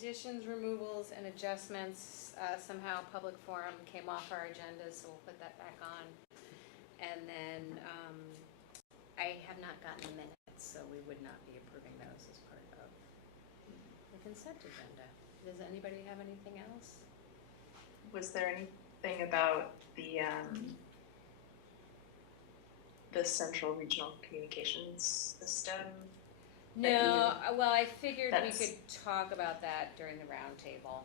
additions, removals, and adjustments, somehow public forum came off our agenda, so we'll put that back on. And then, I have not gotten the minutes, so we would not be approving those as part of the consent agenda. Does anybody have anything else? Was there anything about the central regional communications system? No, well, I figured we could talk about that during the roundtable.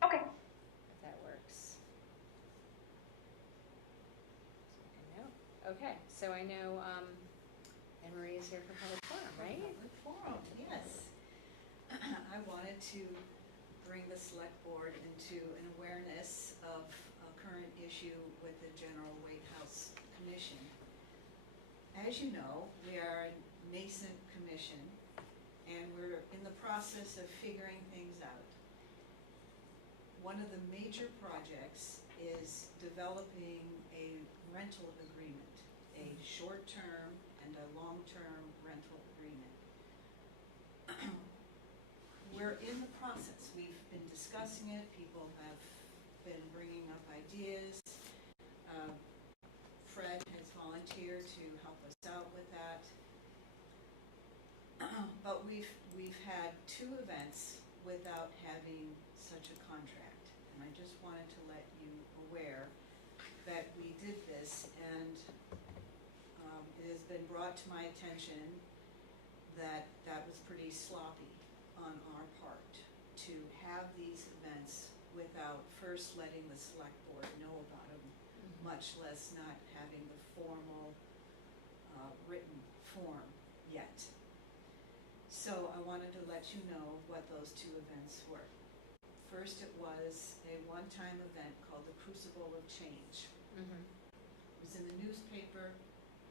Okay. If that works. Okay, so I know Anne Marie is here for public forum, right? Public forum, yes. I wanted to bring the select board into an awareness of a current issue with the General Weight House Commission. As you know, we are a nascent commission, and we're in the process of figuring things out. One of the major projects is developing a rental agreement, a short-term and a long-term rental agreement. We're in the process. We've been discussing it. People have been bringing up ideas. Fred has volunteered to help us out with that. But we've had 2 events without having such a contract. And I just wanted to let you aware that we did this, and it has been brought to my attention that that was pretty sloppy on our part to have these events without first letting the select board know about them, much less not having the formal written form yet. So I wanted to let you know what those 2 events were. First, it was a one-time event called the Crucible of Change. It was in the newspaper,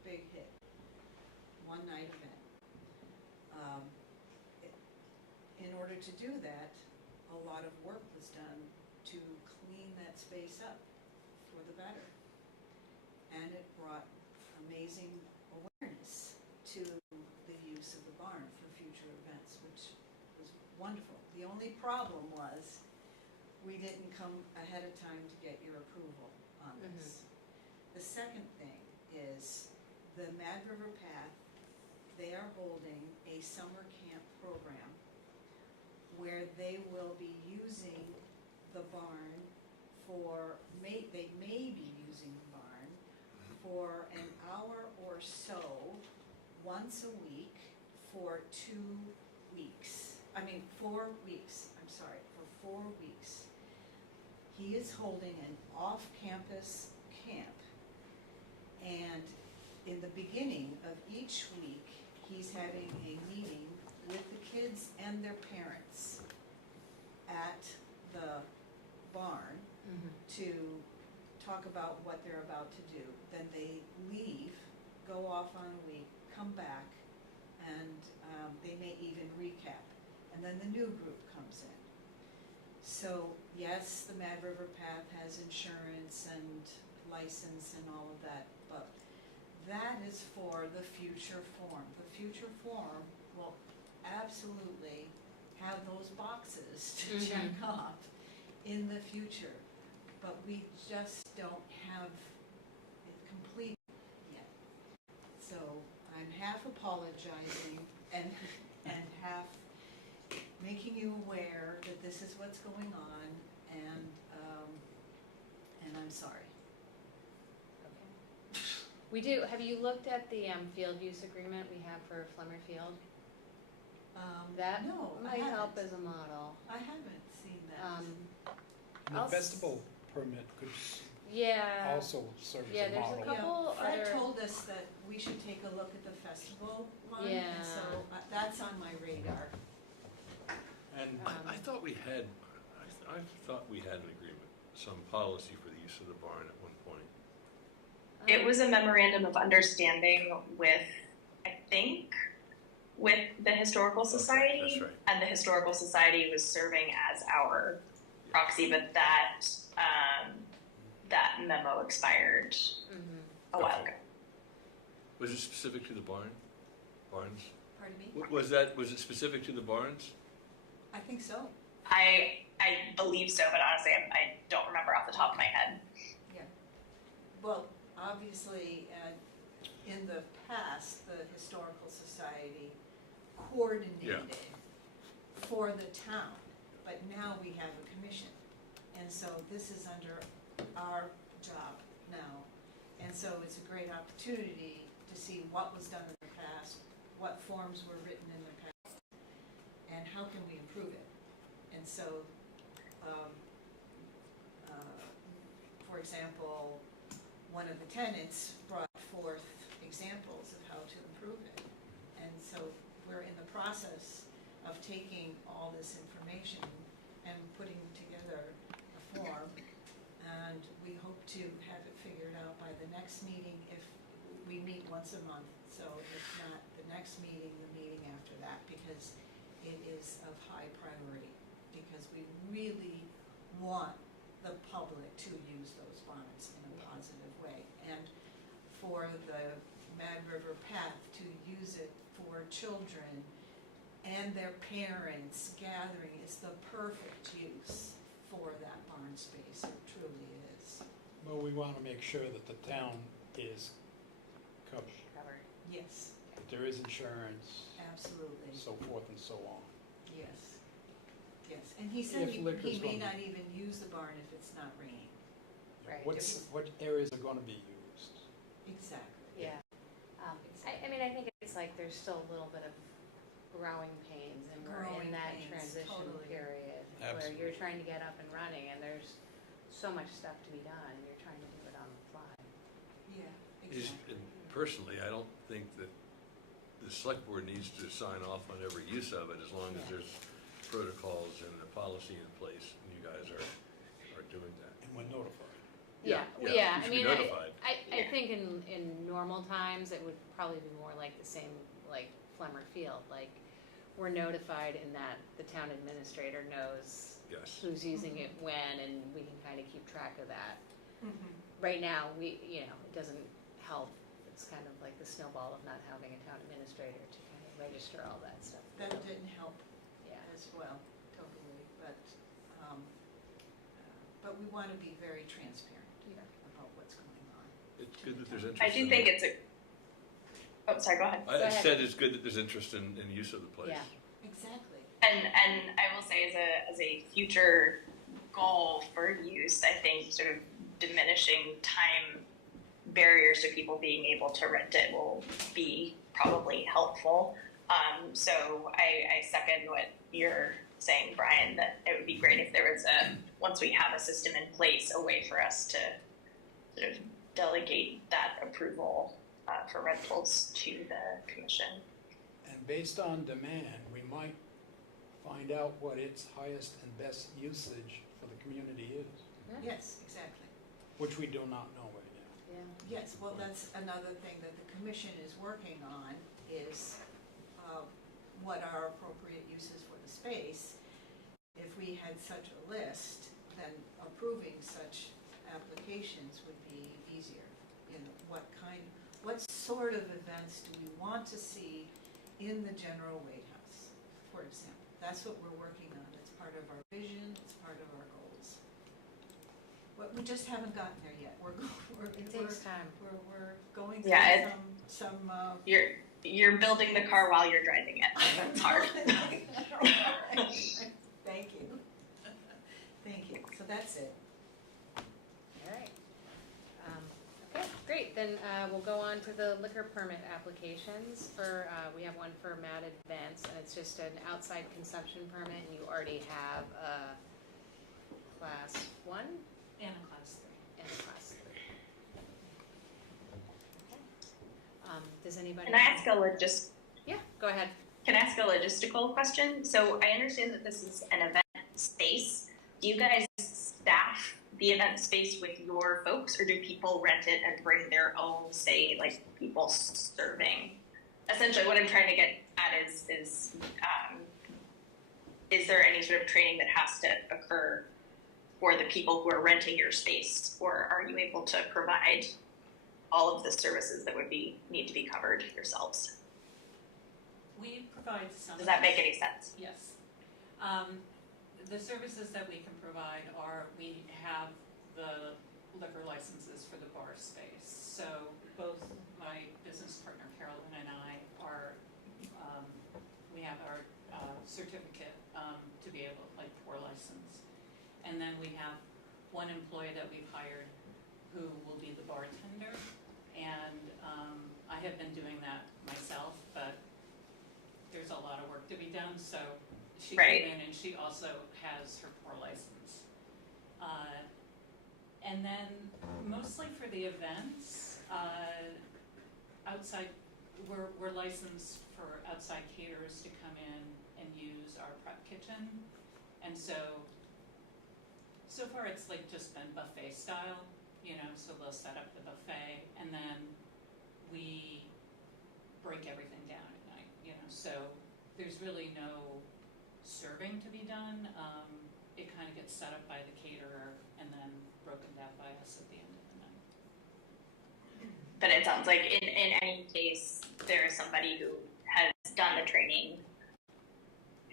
big hit, one-night event. In order to do that, a lot of work was done to clean that space up for the better. And it brought amazing awareness to the use of the barn for future events, which was wonderful. The only problem was we didn't come ahead of time to get your approval on this. The second thing is the Mad River Path, they are holding a summer camp program where they will be using the barn for, they may be using the barn for an hour or so once a week for 2 weeks. 4 weeks, for 4 weeks. He is holding an off-campus camp, and in the beginning of each week, he's having a meeting with the kids and their parents at the barn to talk about what they're about to do. Then they leave, go off on a week, come back, and they may even recap. And then the new group comes in. So yes, the Mad River Path has insurance and license and all of that, but that is for the future form. The future form will absolutely have those boxes to check off in the future, but we just don't have it complete yet. So I'm half apologizing and half making you aware that this is what's going on, and I'm sorry. Okay. We do, have you looked at the field use agreement we have for Flemmer Field? That No, I might help haven't. as a model. I haven't seen that. And the festival permit could Yeah. also serve Yeah, as a there's a model. couple Fred other. told us that we should take a look at the festival one, Yeah. and so that's on my radar. And I thought we had, I thought we had an agreement, some policy for the use of the barn at one point. It was a memorandum of understanding with, I think, with the Historical Society. That's right. And the Historical Society was serving as our proxy, but that that memo expired a while ago. Was it specific to the barns? Pardon me? Was it specific to the barns? I think so. I believe so, but honestly, I don't remember off the top of my head. Yeah. Well, obviously, in the past, the Historical Society coordinated for the town, but now we have a commission. And so this is under our job now. And so it's a great opportunity to see what was done in the past, what forms were written in the past, and how can we improve it. And so, for example, one of the tenants brought forth examples of how to improve it. And so we're in the process of taking all this information and putting together a form, and we hope to have it figured out by the next meeting. If we meet once a month, so if not the next meeting, the meeting after that, because it is of high priority, because we really want the public to use those barns in a positive way, and for the Mad River Path to use it for children and their parents gathering. Is the perfect use for that barn space. It truly is. Well, we want to make sure that the town is covered, Yes, that there is insurance, absolutely. so forth and so on. Yes, yes. And he said If he liquor's may gonna- not even use the barn if it's not raining. Right. What areas are going to be used? Exactly. Yeah. I mean, I think it's like there's still a little bit of growing pains, and we're Growing in that pains, transition totally. period where Absolutely. you're trying to get up and running, and there's so much stuff to be done, and you're trying to do it on the fly. Yeah, Is, exactly. and personally, I don't think that the select board needs to sign off on every use of it, as long as Yeah. there's protocols and a policy in place, and you guys are doing that. And we're notified. Yeah, you I should be mean, notified. I Yeah. think in normal times, it would probably be more like the same, like Flemmer Field, like, we're notified in that the town administrator knows Yes. who's using it when, and we can kind of keep track of that. Mhm. Right now, it doesn't help, it's kind of like the snowball of not having a town administrator to kind of register all that stuff. That didn't help Yeah, as well, totally, but we want to be very transparent yeah. about what's going on. It's good that there's interest. I do in think it. oh, sorry, go ahead. I Go ahead. said it's good that there's interest in use of the place. Yeah. Exactly. And I will say as a future goal for use, I think sort of diminishing time barriers to people being able to rent it will be probably helpful. So I second what you're saying, Brian, that it would be great if there was once we have a system in place, a way for us to sort of delegate that approval for rentals to the commission. And based on demand, we might find out what its highest and best usage for the community is, Yes, exactly. which we do not know right now. Yeah. Yes, well, that's another thing that the commission is working on, is what are appropriate uses for the space. If we had such a list, then approving such applications would be easier. You know, what sort of events do we want to see in the general Wade House, for example? That's what we're working on. It's part of our vision, it's part of our goals. But we just haven't gotten there yet. It takes time. We're going through Yeah, some You're building the car while you're driving it. It's hard. Thank you. Thank you. So that's it. All right. Okay, great. Then we'll go on to the liquor permit applications. We have one for Mad Advance, and it's just an outside consumption permit, and you already have a class 1 And a class 3. and a class 3. Okay. Does anybody? Can I ask Yeah, go ahead. Can I ask a logistical question? So I understand that this is an event space. Do you guys staff the event space with your folks, or do people rent it and bring their own, say, like people serving? Essentially, what I'm trying to get at is there any sort of training that has to occur for the people who are renting your space, or are you able to provide all of the services that would need to be covered yourselves? We provide some. Does that make any sense? Yes. The services that we can provide are, we have the liquor licenses for the bar space. So both my business partner Carolyn and I are, we have our certificate to be able, like, pour license. And then we have one employee that we've hired who will be the bartender. And I have been doing that myself, but there's a lot of work to be done, so she Right. came in and she also has her pour license. And then mostly for the events, outside, we're licensed for outside caterers to come in and use our prep kitchen. And so far it's like just been buffet style, you know, so they'll set up the buffet and then we break everything down at night, you know, so there's really no serving to be done. It kind of gets set up by the caterer and then broken down by us at the end of the night. But it sounds like in any case, there is somebody who has done the training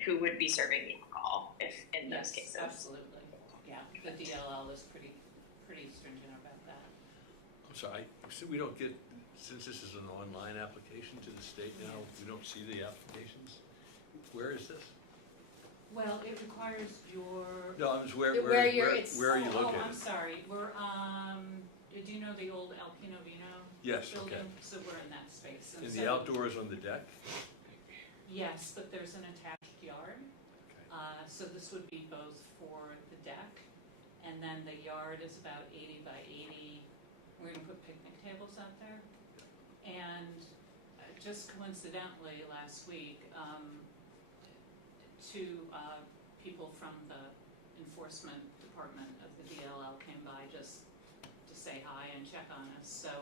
who would be serving the alcohol if in those Yes, cases. absolutely. Yeah, the DLL is pretty stringent about that. I'm sorry, so we don't get, since this is an online application to the state now, we don't see the applications? Where is this? Well, it requires your. No, I was Where where are you Oh, located? I'm sorry. We're, do you know the old El Pino Vino Yes, building? okay. So we're in that space. And In so- the outdoors on the deck? Yes, but there's an attached yard. Okay. So this would be both for the deck, and then the yard is about 80 by 80. We're gonna put picnic tables out there. And just coincidentally, last week, two people from the enforcement department of the DLL came by just to say hi and check on us. So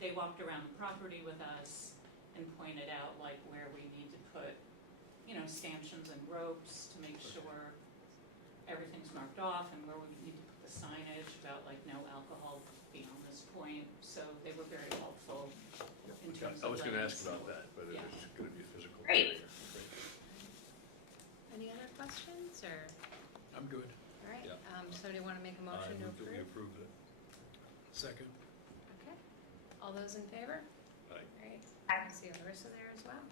they walked around the property with us and pointed out like where we need to put, you know, stanchions and ropes to make sure everything's marked off and where we need to put the signage about like no alcohol beyond this point. So they were very helpful in terms I of was gonna laying ask some- about that, whether Yeah. there's gonna be a physical Great. barrier. Any other questions, or, I'm good. all right, Yeah. so do you wanna make a I motion to move that we approve? approve it. Second. Okay, all those in favor? Aye. Great, Aye. I see Larissa there as well.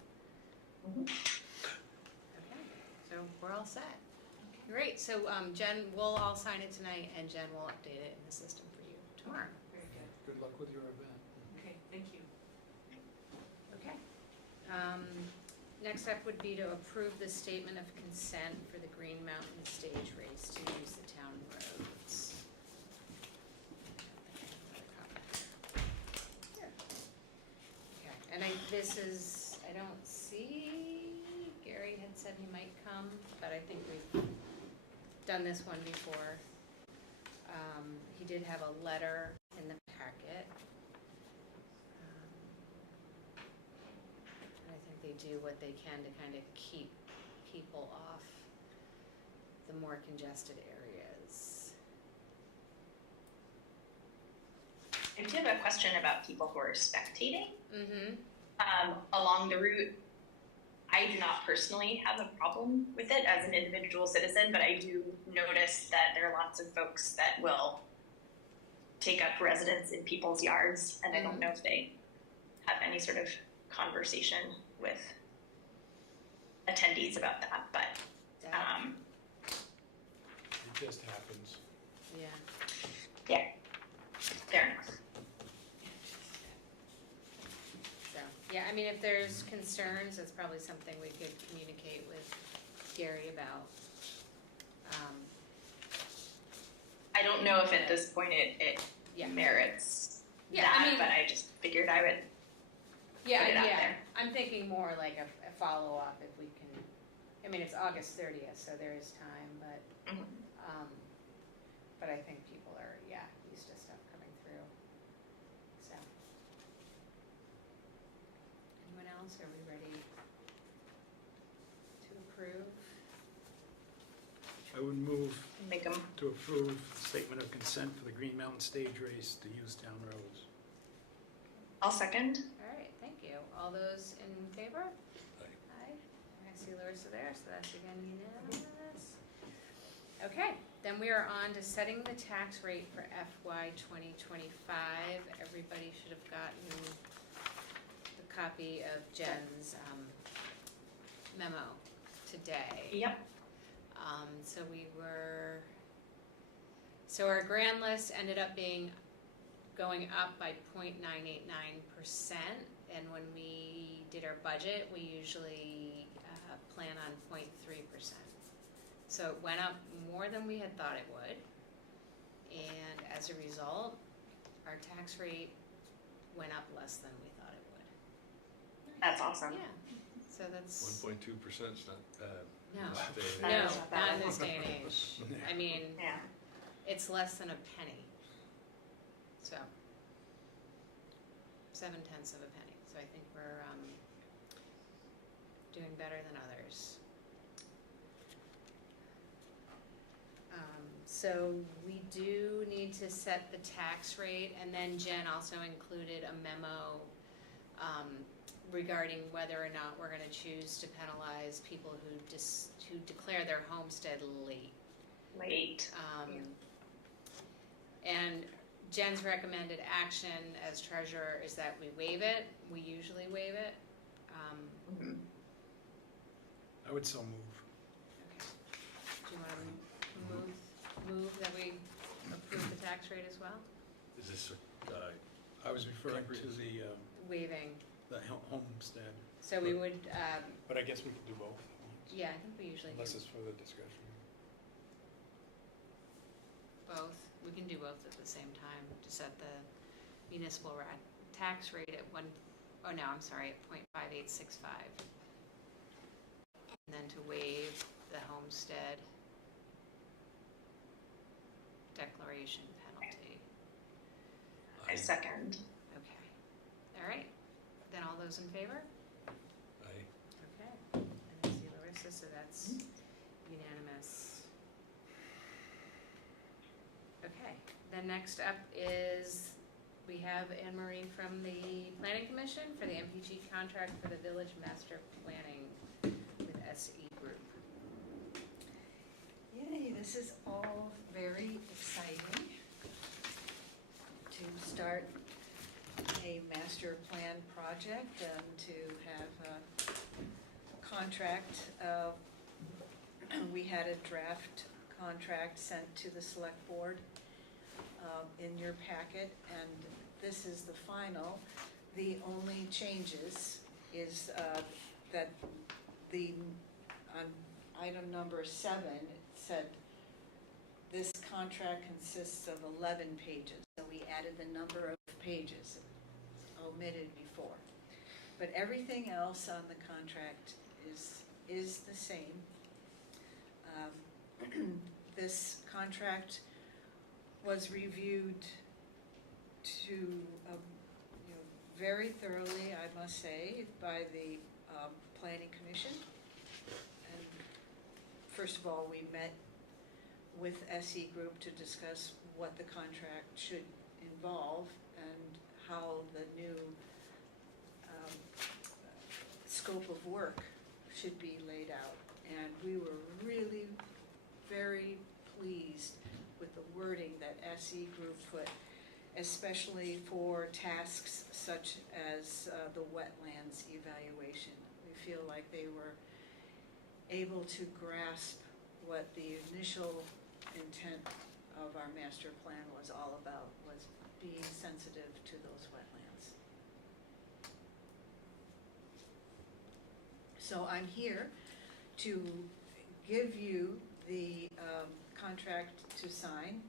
Mhm. Okay, so we're all set. Great, so Jen, we'll all sign it tonight and Jen will update it in the system for you tomorrow. Very good. Good luck with your event. Okay, thank you. Okay. Next up would be to approve the statement of consent for the Green Mountain Stage Race to use the town roads. Here. Okay, and this is, I don't see, Gary had said he might come, but I think we've done this one before. He did have a letter in the packet. And I think they do what they can to kind of keep people off the more congested areas. I do have a question about people who are spectating Mm-hmm. along the route. I do not personally have a problem with it as an individual citizen, but I do notice that there are lots of folks that will take up residence in people's yards, and I don't know if they have any sort of conversation with attendees about that, but It just happens. Yeah. yeah, fair enough. So, yeah, I mean, if there's concerns, it's probably something we could communicate with Gary about. I don't know if at this point it Yeah. merits Yeah, that, I mean- but I just figured I would Yeah, put it out yeah, there. I'm thinking more like a follow-up if we can, I mean, it's August 30th, so there is time, but, Mhm. but I think people are, yeah, used to stuff coming through, so. Anyone else, are we ready to approve? I would move make them. to approve the statement of consent for the Green Mountain Stage Race to use town roads. I'll second. All right, thank you. All those in favor? Aye. Aye. I see see Larissa there, so that's again unanimous. Okay, then we are on to setting the tax rate for FY 2025. Everybody should have gotten a copy of Jen's memo today. Yep. So our grand list ended up going up by 0.989%, and when we did our budget, we usually plan on 0.3%. So it went up more than we had thought it would, and as a result, our tax rate went up less than we thought it would. That's awesome. Yeah, so that's, 1.2% is not bad. no, in this day and That no, age. is not not bad. in this day and age. I mean, Yeah. it's less than a penny. So, 0.7 of a penny. So I think we're doing better than others. So we do need to set the tax rate, and then Jen also included a memo regarding whether or not we're gonna choose to penalize people who declare their homestead late. Late. And Jen's recommended action as treasurer is that we waive it. We usually waive it. Mhm. I would so move. Okay. Do you wanna move that we approve the tax rate as well? Is this, I was referring Concrete. to Waiving. the homestead, So we would, but I guess we could do both at once, yeah, I think we usually unless do it's further discussion. both. We can do both at the same time to set the municipal tax rate at 0.5865. And then to waive the homestead declaration penalty. I second. Okay. All right. Then all those in favor? I, Okay. And I see Larissa, so that's unanimous. Okay. Then next up is, we have Anne Marie from the Planning Commission for the MPG contract for the Village Master Planning with SE Group. Yay, this is all very exciting to start a master plan project and to have a contract. We had a draft contract sent to the select board in your packet, and this is the final. The only changes is that on item number 7, it said this contract consists of 11 pages. So we added the number of pages omitted before. But everything else on the contract is the same. This contract was reviewed very thoroughly, I must say, by the Planning Commission. And first of all, we met with SE Group to discuss what the contract should involve and how the new scope of work should be laid out. And we were really very pleased with the wording that SE Group put, especially for tasks such as the wetlands evaluation. We feel like they were able to grasp what the initial intent of our master plan was all about, was being sensitive to those wetlands. So I'm here to give you the contract to sign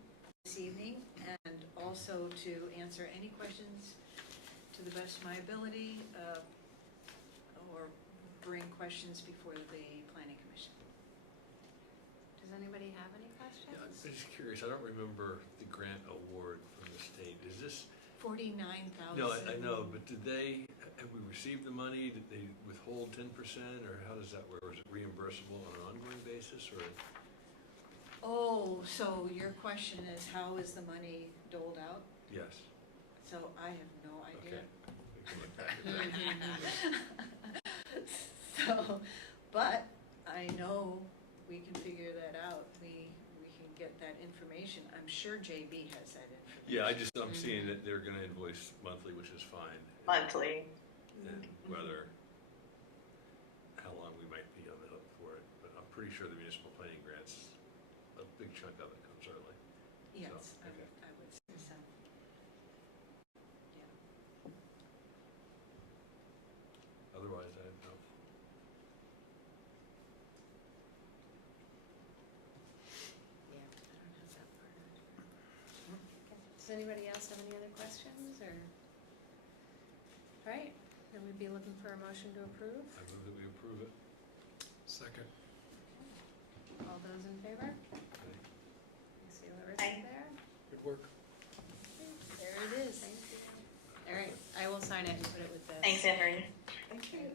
this evening, and also to answer any questions to the best of my ability, or bring questions before the Planning Commission. Does anybody have any questions? yeah, I'm just curious, I don't remember the grant award from the state. Is this, 49,000. no, I know, but have we received the money? Did they withhold 10%, or how does that work? Or is it reimbursable on an ongoing basis, or? Oh, so your question is, how is the money doled out? Yes, So I have no idea. okay. We can look back at that. So But I know we can figure that out. We can get that information. I'm sure JB has that information. Yeah, I'm seeing that they're gonna invoice monthly, which is fine. Monthly. And whether, how long we might be on the hook for it, but I'm pretty sure the municipal planning grants, a big chunk of it comes early. Yes, So, okay. I would say so. Yeah. Otherwise, I don't know. Yeah, I don't have that part. Okay. Does anybody else have any other questions, or? All right, then we'd be looking for a motion to approve. I move that we approve it. Second. All those in favor? Okay. You see Larissa Aye. there? Good work. There it is. Thank you. All right, I will sign it and put it with this. Thanks, Anne-Marie. Thank you.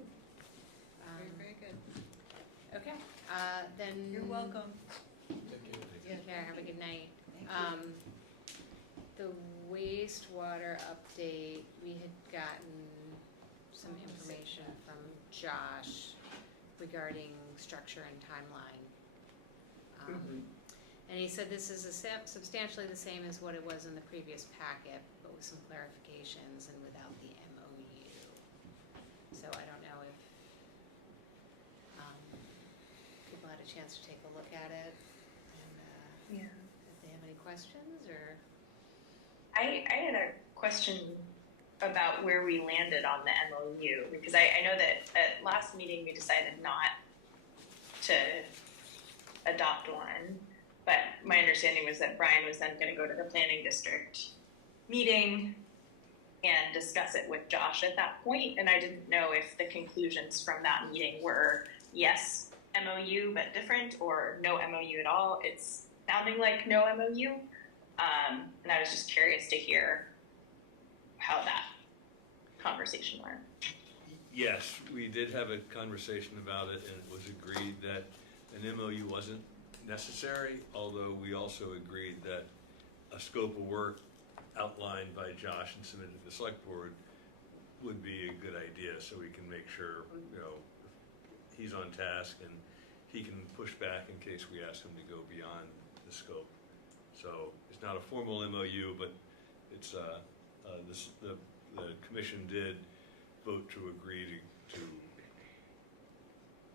Um, Very good. Okay, then. You're welcome. Thank you. Take care, have a good night. Thank you. The wastewater update, we had gotten some information from Josh regarding structure and timeline. And he said this is substantially the same as what it was in the previous packet, but with some clarifications and without the MOU. So I don't know if people had a chance to take a look at it, and Yeah. if they have any questions, or? I had a question about where we landed on the MOU, because I know that at last meeting we decided not to adopt one, but my understanding was that Brian was then gonna go to the planning district meeting and discuss it with Josh at that point, and I didn't know if the conclusions from that meeting were yes, MOU but different, or no MOU at all. It's sounding like no MOU. And I was just curious to hear how that conversation went. Yes, we did have a conversation about it, and it was agreed that an MOU wasn't necessary, although we also agreed that a scope of work outlined by Josh and submitted to the select board would be a good idea, so we can make sure, he's on task and he can push back in case we ask him to go beyond the scope. So it's not a formal MOU, but it's the commission did vote to agree to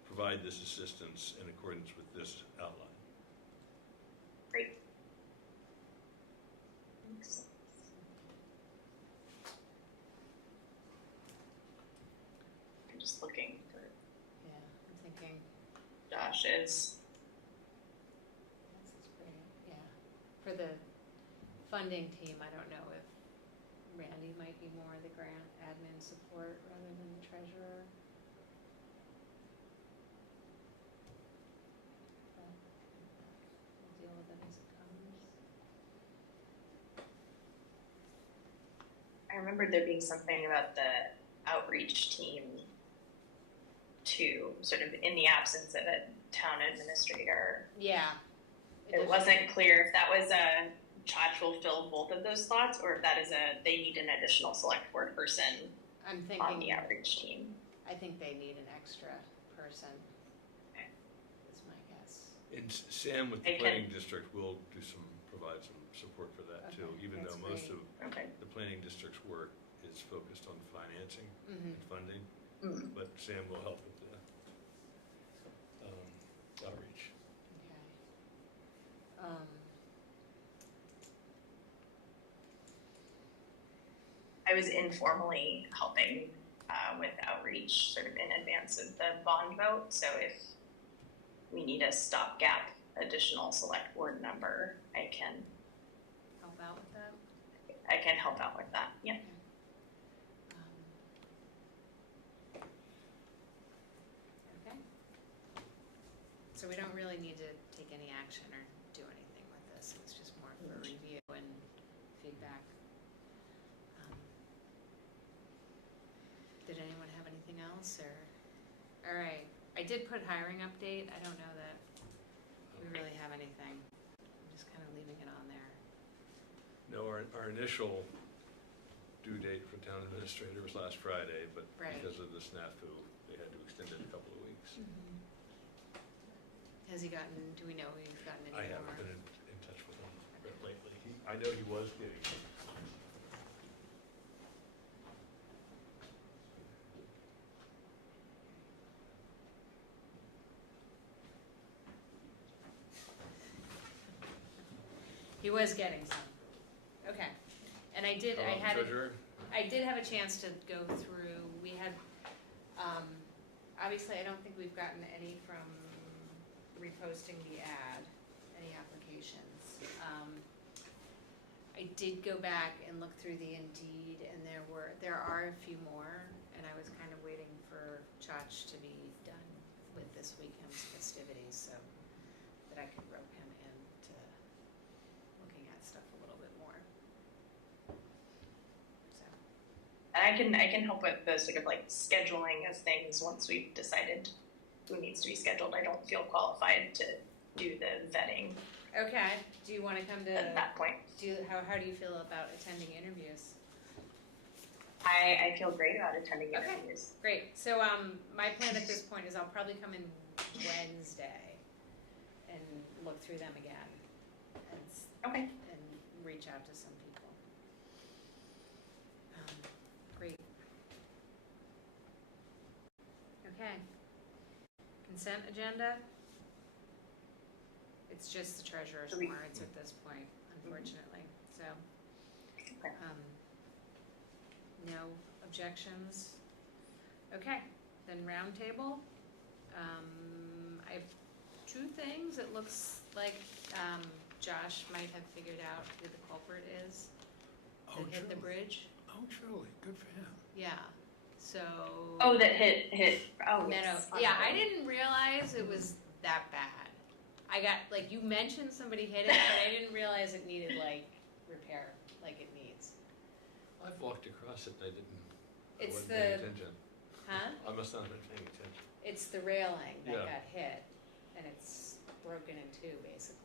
provide this assistance in accordance with this outline. Great. Makes sense. I'm just looking for Yeah, I'm thinking, Josh's. this is great, yeah. For the funding team, I don't know if Randy might be more the grant admin support rather than the treasurer. But we'll deal with it as it comes. I remembered there being something about the outreach team too, sort of in the absence of a town administrator. Yeah. It wasn't clear if that was a Chach will fill both of those slots, or if that is they need an additional select board person I'm on thinking, the outreach team. I think they need an extra person. Okay. Is my guess. And Sam with the I can- planning district will provide some support for that too, Okay, even that's though most great. of Okay. the planning district's work is focused on financing Mm-hmm. and funding, Mm. but Sam will help with the outreach. Okay. I was informally helping with outreach sort of in advance of the bond vote. So if we need a stopgap additional select board member, I can Help out with that. help out with that. Yeah. Okay. So we don't really need to take any action or do anything with this, it's just more for review and feedback. Did anyone have anything else, or, all right, I did put hiring update, I don't know that we really have anything, I'm just kind of leaving it on there. No, our initial due date for town administrator was last Friday, but Right. because of the snafu, they had to extend it a couple of weeks. Has he gotten, do we know if he's gotten I any haven't more? been in touch with him lately. I know he was getting. He was getting some. Okay. And I did, I had, Treasurer? I did have a chance to go through, we had, obviously, I don't think we've gotten any from reposting the ad, any applications. I did go back and look through the Indeed, and there are a few more, and I was kind of waiting for Chach to be done with this weekend's festivities, so that I could rope him into looking at stuff a little bit more. So, And I can help with the sort of like scheduling of things once we've decided who needs to be scheduled. I don't feel qualified to do the vetting okay, do you wanna come to, at that point. how do you feel about attending interviews? I feel great about attending Okay. interviews. Great, so, my plan at this point is I'll probably come in Wednesday and look through them again Okay. and reach out to some people. Great. Okay. Consent agenda? It's just the treasurer's Do we- warrants at this point, unfortunately, so. Okay. No objections? Okay, then roundtable. I have two things. It looks like Josh might have figured out who the culprit is Oh, that hit the truly? bridge. Oh, truly, good for him. Yeah, so. Oh, that hit. Oh, Meadow, yes. yeah, I didn't realize it was that bad. I got, like, you mentioned somebody hit it, but I didn't realize it needed, like, repair, like it needs. I've walked across it and I It's wasn't paying the- attention. Huh? I must not have been paying attention. It's the railing that Yeah. got hit, and it's broken in two, basically.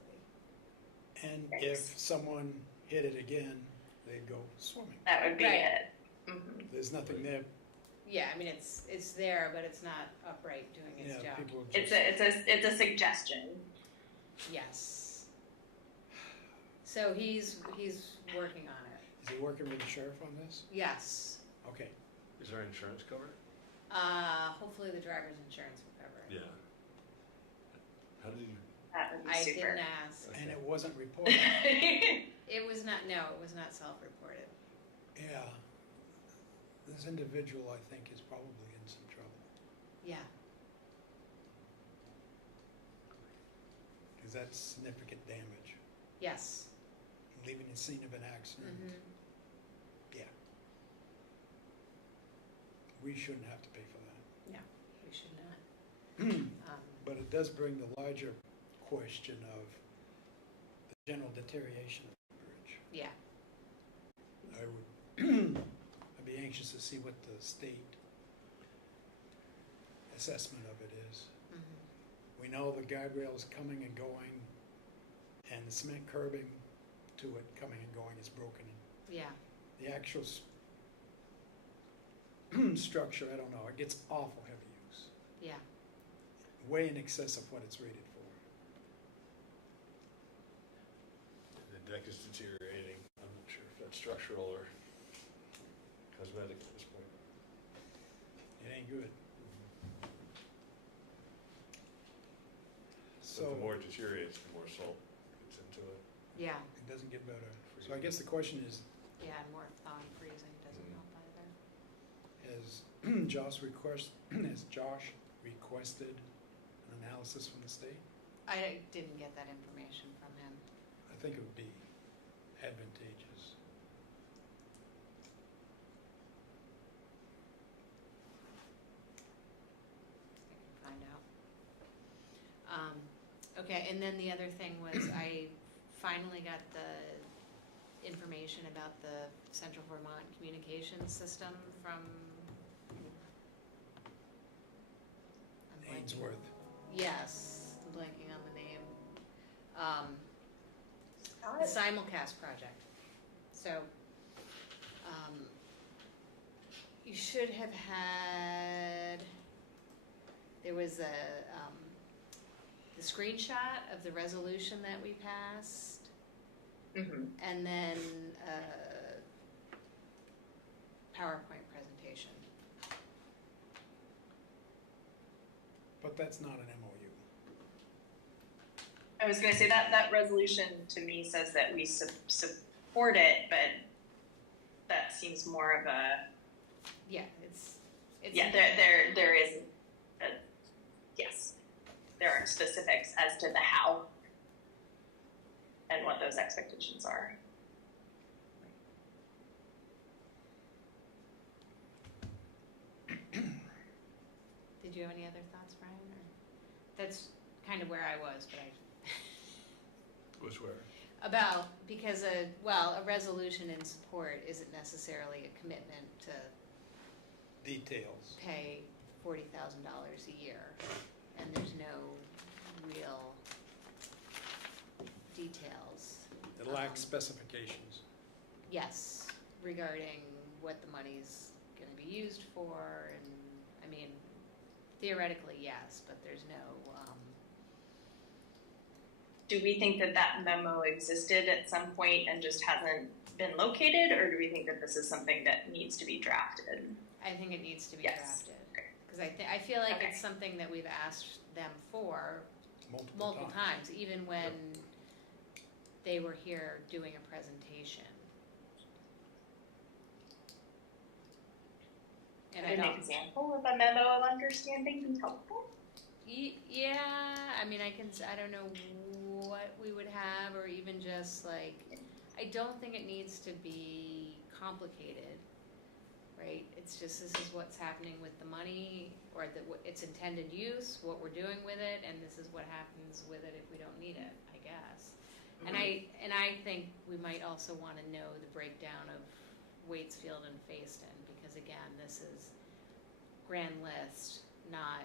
And Yikes. if someone hit it again, they'd go swimming. That would be Right. it. Mm-hmm. There's nothing there, Yeah, I mean, it's there, but it's not upright doing its yeah, job. people It's just, a suggestion. Yes. So he's working on it. is he working with the sheriff on this? Yes. Okay, Is our insurance covered? Hopefully the driver's insurance will cover it. Yeah. How did you? That would be I super. didn't ask. and it wasn't reported. It was not, no, it was not self-reported. Yeah, this individual, I think, is probably in some trouble, Yeah. because that's significant damage, Yes. leaving the scene of an accident. Mm-hmm. Yeah. We shouldn't have to pay for that. No, we should not. But it does bring the larger question of the general deterioration of the bridge. Yeah. I would, I'd be anxious to see what the state assessment of it is. Mm-hmm. We know the guardrail's coming and going, and the cement curbing to it coming and going is broken. Yeah. The actual structure, I don't know, it gets awful heavy use, Yeah. way in excess of what it's rated for. The deck is deteriorating. I'm not sure if that's structural or cosmetic at this point. It ain't good. So So the more it deteriorates, the more salt gets into it. Yeah. it doesn't get better. So I guess the question is, Yeah, and more thawing freezing doesn't help either. has Josh requested an analysis from the state? I didn't get that information from him. I think it would be advantageous. I can find out. Okay, and then the other thing was I finally got the information about the Central Vermont Communications System from I'm blanking. Ainsworth. Yes, I'm blanking on the name. The simulcast project. So, you should have had, there was a the screenshot of the resolution that we passed, Mm-hmm. and then PowerPoint presentation. But that's not an MOU. I was gonna say that resolution to me says that we support it, but that seems more of a, Yeah, it's. yeah, there is, a, yes, there are specifics as to the how and what those expectations are. Did you have any other thoughts, Brian? Or? That's kind of where I was, but I. Was where? About, because a resolution in support isn't necessarily a commitment to Details. pay $40,000 a year, and there's no real details. It lacks specifications. Yes, regarding what the money's gonna be used for, and, I mean, theoretically, yes, but there's no, Do we think that memo existed at some point and just hasn't been located, or do we think that this is something that needs to be drafted? I think it needs to be Yes. drafted. Because I feel like Okay. it's something that we've asked them for Multiple multiple times, even when they were here doing a presentation. And I An don't, example of a memo of understanding be helpful? yeah, I mean, I don't know what we would have, or even just like, I don't think it needs to be complicated, right? It's just, this is what's happening with the money, or its intended use, what we're doing with it, and this is what happens with it if we don't need it, I guess. And I think we might also wanna know the breakdown of Waitsfield and Facein, because again, this is grand list, not,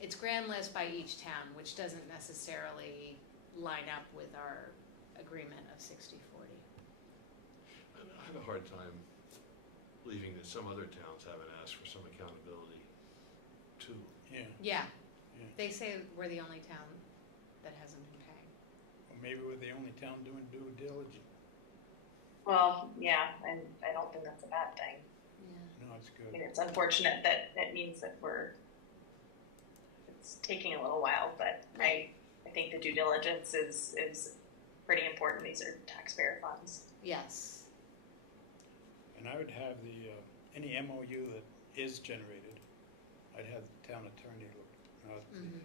it's grand list by each town, which doesn't necessarily line up with our agreement of 60/40. I have a hard time believing that some other towns haven't asked for some accountability too. Yeah. Yeah, Yeah. they say we're the only town that hasn't been paying. Or maybe we're the only town doing due diligence. Well, yeah, and I don't think that's a bad thing. Yeah. No, it's I mean, good. it's unfortunate that it means that it's taking a little while, but I think the due diligence is pretty important. These are taxpayer funds. Yes, And I would have the, any MOU that is generated, I'd have the town attorney look, Mhm.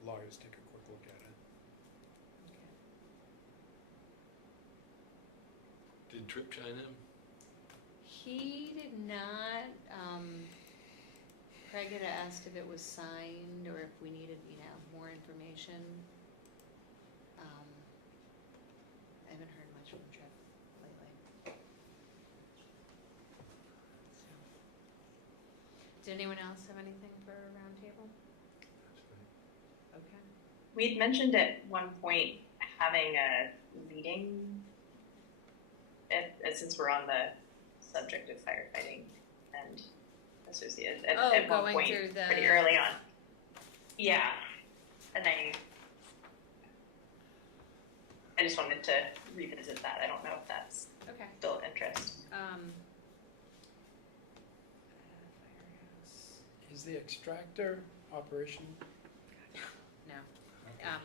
the lawyers take a quick look at it. okay. Did Tripp chime in? He did not, Craig had asked if it was signed, or if we needed, more information. I haven't heard much from Tripp lately. Did anyone else have anything for a roundtable? Okay. We'd mentioned at one point having a meeting, since we're on the subject of firefighting and associated, at one going point, through the. pretty early on. Yeah, and I just wanted to revisit that. I don't know if that's Okay. still of interest. Firehouse. Is the extractor operation? No. Okay. I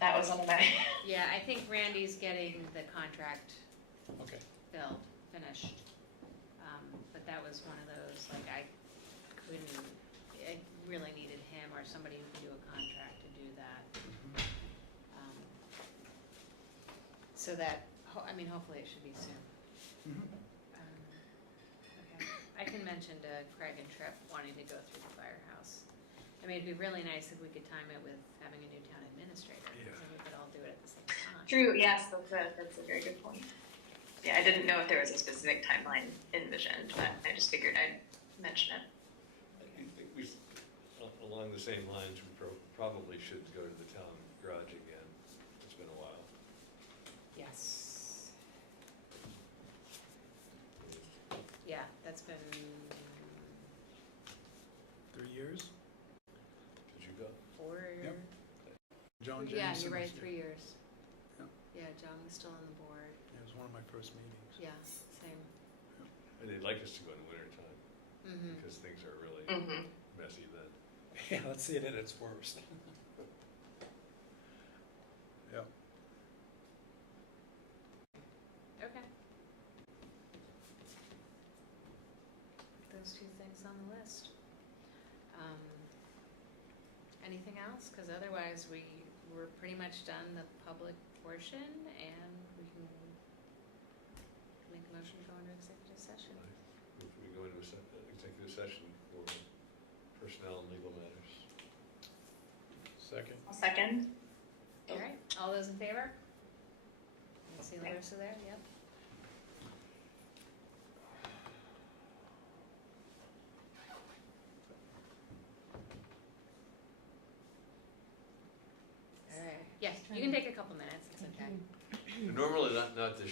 That think- was one of my, Yeah, I think Randy's getting the contract Okay. finished. But that was one of those, like, I really needed him or somebody who could do a contract to do that. So that, hopefully it should be soon. Mhm. Okay, I can mention to Craig and Tripp wanting to go through the firehouse. I mean, it'd be really nice if we could time it with having a new town administrator, Yeah. so we could all do it at the same time. true, yes, that's a very good point. Yeah, I didn't know if there was a specific timeline envisioned, but I just figured I'd mention it. I think we, along the same lines, we probably should go to the town garage again. It's been a while. Yes. Yeah, that's been 3 years? Yeah, Jameson you're right, was here. 3 years. Yeah. Yeah, John was still on the board. It was one of my first meetings. Yeah, same. And they'd like us to go in the wintertime, Mm-hmm. because things are really Mm-hmm. messy then. Yeah, let's see it at its worst. Yep. Okay. Those 2 things on the list. Anything else? Because otherwise we're pretty much done the public portion and we can make a motion to go into executive session. If we go into executive session for personnel and legal matters. Second. I'll second. All right, all those in favor? See Okay. Larissa there, yep. All right, yes, you can take a couple minutes, it's okay. Normally not this